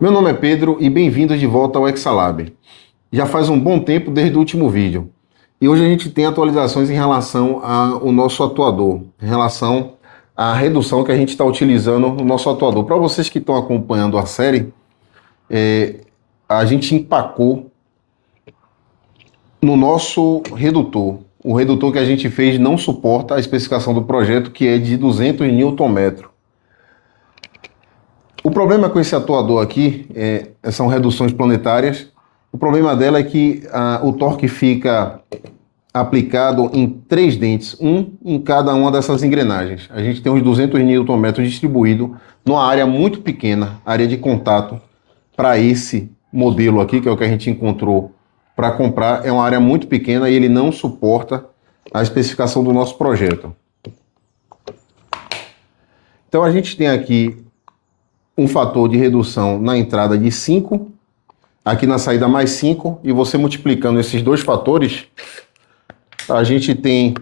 Meu nome é Pedro e bem-vindos de volta ao Exalab. Já faz um bom tempo desde o último vídeo. E hoje a gente tem atualizações em relação ao nosso atuador, em relação à redução que a gente está utilizando no nosso atuador. Para vocês que estão acompanhando a série, a gente empacou no nosso redutor. O redutor que a gente fez não suporta a especificação do projeto, que é de 200 Nm. O problema com esse atuador aqui são reduções planetárias. O problema dela é que o torque fica aplicado em 3 dentes, um em cada uma dessas engrenagens. A gente tem uns 200 Nm distribuído numa área muito pequena, área de contato, para esse modelo aqui, que é o que a gente encontrou para comprar. É uma área muito pequena e ele não suporta a especificação do nosso projeto. Então a gente tem aqui um fator de redução na entrada de 5, aqui na saída mais 5, e você multiplicando esses dois fatores, a gente tem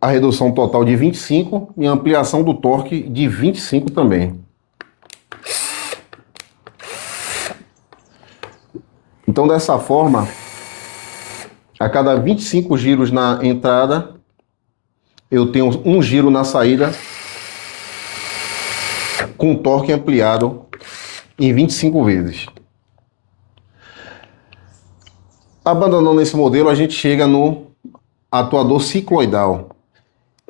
a redução total de 25 e a ampliação do torque de 25 também. Então, dessa forma, a cada 25 giros na entrada, eu tenho um giro na saída com torque ampliado em 25 vezes. Abandonando esse modelo, a gente chega no atuador cicloidal.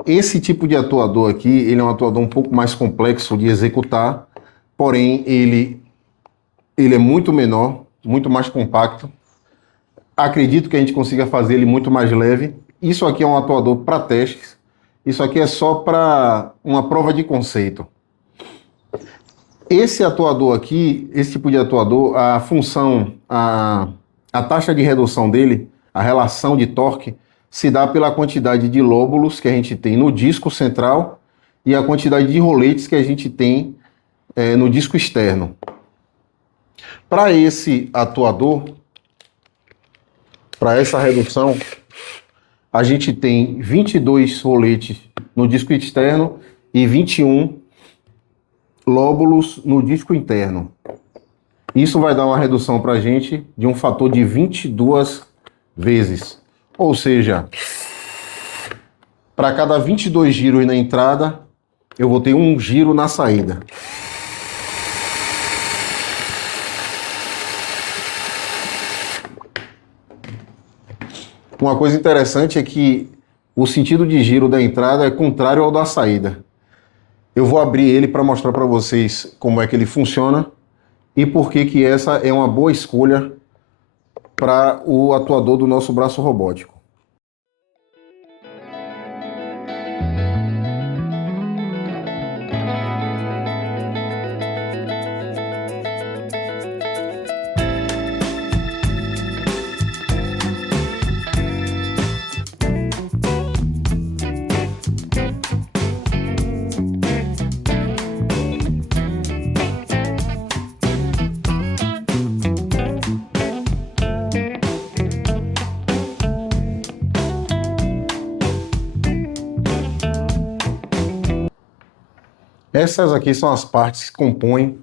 Esse tipo de atuador aqui, ele é um atuador um pouco mais complexo de executar, porém ele é muito menor, muito mais compacto. Acredito que a gente consiga fazer ele muito mais leve. Isso aqui é um atuador para testes. Isso aqui é só para uma prova de conceito. Esse atuador aqui, esse tipo de atuador, a função, a taxa de redução dele, a relação de torque, se dá pela quantidade de lóbulos que a gente tem no disco central e a quantidade de roletes que a gente tem no disco externo. Para esse atuador, para essa redução, a gente tem 22 roletes no disco externo e 21 lóbulos no disco interno. Isso vai dar uma redução para a gente de um fator de 22 vezes. Ou seja, para cada 22 giros na entrada, eu vou ter um giro na saída. Uma coisa interessante é que o sentido de giro da entrada é contrário ao da saída. Eu vou abrir ele para mostrar para vocês como é que ele funciona e por que essa é uma boa escolha para o atuador do nosso braço robótico. Essas aqui são as partes que compõem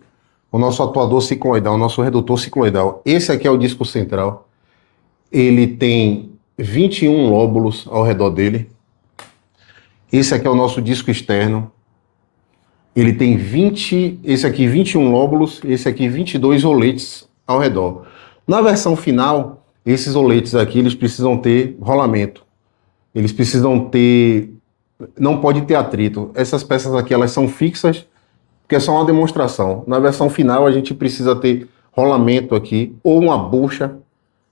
o nosso atuador cicloidal, o nosso redutor cicloidal. Esse aqui é o disco central. Ele tem 21 lóbulos ao redor dele. Esse aqui é o nosso disco externo. Ele tem esse aqui 21 lóbulos, esse aqui 22 roletes ao redor. Na versão final, esses roletes aqui, eles precisam ter rolamento. Eles precisam ter... Não pode ter atrito. Essas peças aqui, elas são fixas, porque é só uma demonstração. Na versão final, a gente precisa ter rolamento aqui, ou uma bucha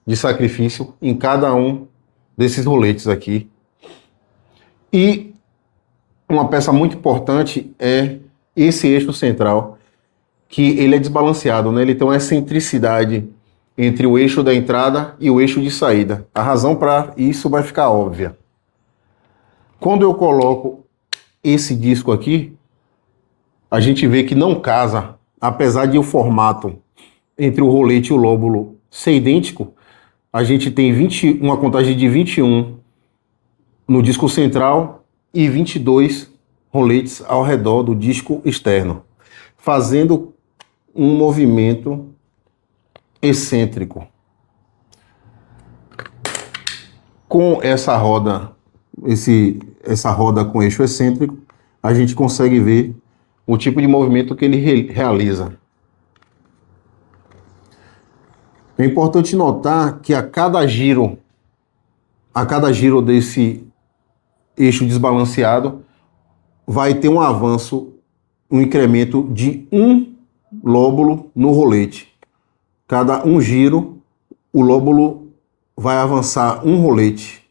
de sacrifício em cada um desses roletes aqui. E uma peça muito importante é esse eixo central, que ele é desbalanceado, né? Ele tem uma excentricidade entre o eixo da entrada e o eixo de saída. A razão para isso vai ficar óbvia. Quando eu coloco esse disco aqui, a gente vê que não casa, apesar de o formato entre o rolete e o lóbulo ser idêntico, a gente tem uma contagem de 21 no disco central e 22 roletes ao redor do disco externo, fazendo um movimento excêntrico. Com essa roda, essa roda com eixo excêntrico, a gente consegue ver o tipo de movimento que ele realiza. É importante notar que a cada giro desse eixo desbalanceado, vai ter um avanço, um incremento de um lóbulo no rolete. Cada um giro, o lóbulo vai avançar um rolete.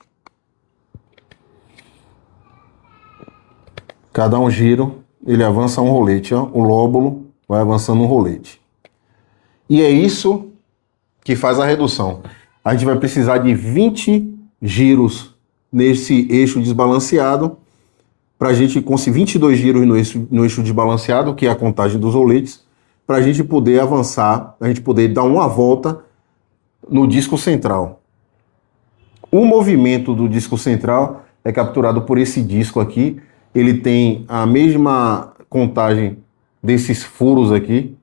Cada um giro, ele avança um rolete, ó. O lóbulo vai avançando um rolete. E é isso que faz a redução. A gente vai precisar de 20 giros nesse eixo desbalanceado, para a gente conseguir 22 giros no eixo desbalanceado, que é a contagem dos roletes, para a gente poder avançar, a gente poder dar uma volta no disco central. O movimento do disco central é capturado por esse disco aqui. Ele tem a mesma contagem desses furos aqui,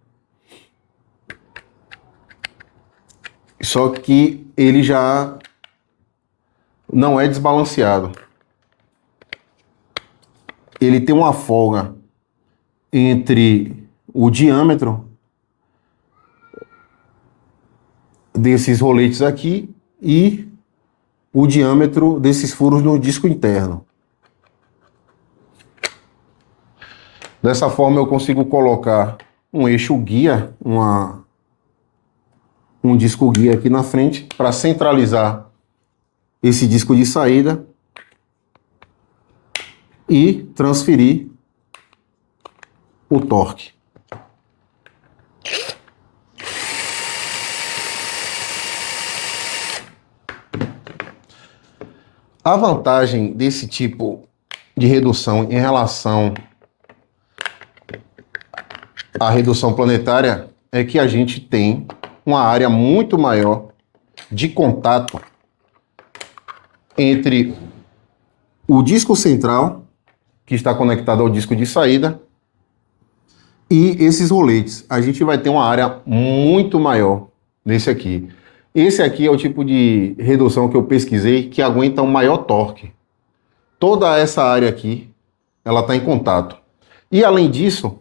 só que ele já não é desbalanceado. Ele tem uma folga entre o diâmetro desses roletes aqui e o diâmetro desses furos no disco interno. Dessa forma eu consigo colocar um eixo guia, um disco guia aqui na frente para centralizar esse disco de saída e transferir o torque. A vantagem desse tipo de redução em relação à redução planetária é que a gente tem uma área muito maior de contato entre o disco central, que está conectado ao disco de saída, e esses roletes. A gente vai ter uma área muito maior nesse aqui. Esse aqui é o tipo de redução que eu pesquisei que aguenta um maior torque. Toda essa área aqui, ela está em contato. E além disso,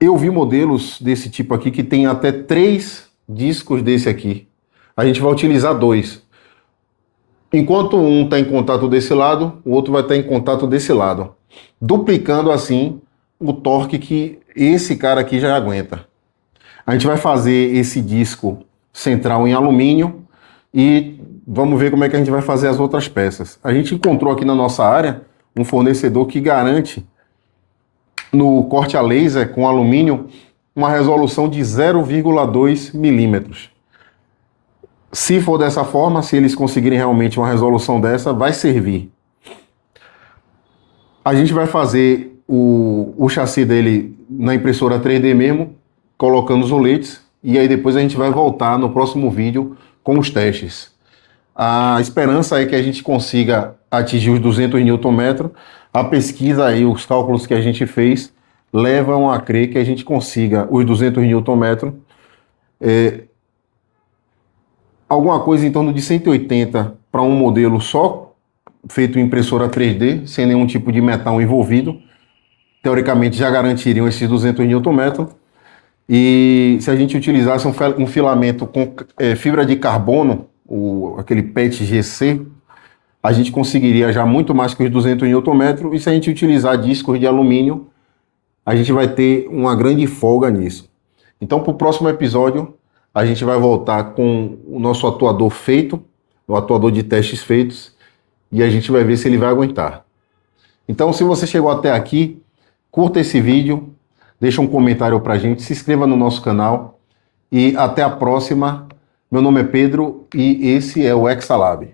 eu vi modelos desse tipo aqui que tem até 3 discos desse aqui. A gente vai utilizar 2. Enquanto um está em contato desse lado, o outro vai estar em contato desse lado, duplicando assim o torque que esse cara aqui já aguenta. A gente vai fazer esse disco central em alumínio e vamos ver como é que a gente vai fazer as outras peças. A gente encontrou aqui na nossa área um fornecedor que garante no corte a laser com alumínio uma resolução de 0,2 milímetros. Se for dessa forma, se eles conseguirem realmente uma resolução dessa, vai servir. A gente vai fazer o chassi dele na impressora 3D mesmo, colocando os roletes, e aí depois a gente vai voltar no próximo vídeo com os testes. A esperança é que a gente consiga atingir os 200 Nm. A pesquisa e os cálculos que a gente fez levam a crer que a gente consiga os 200 Nm. Alguma coisa em torno de 180 para um modelo só, feito em impressora 3D, sem nenhum tipo de metal envolvido. Teoricamente já garantiriam esses 200 Nm. E se a gente utilizasse um filamento com fibra de carbono, aquele PET GC, a gente conseguiria já muito mais que os 200 Nm. E se a gente utilizar discos de alumínio, a gente vai ter uma grande folga nisso. Então, para o próximo episódio, a gente vai voltar com o nosso atuador feito, o atuador de testes feitos, e a gente vai ver se ele vai aguentar. Então, se você chegou até aqui, curta esse vídeo, deixa um comentário pra gente, se inscreva no nosso canal e até a próxima. Meu nome é Pedro e esse é o Exalab.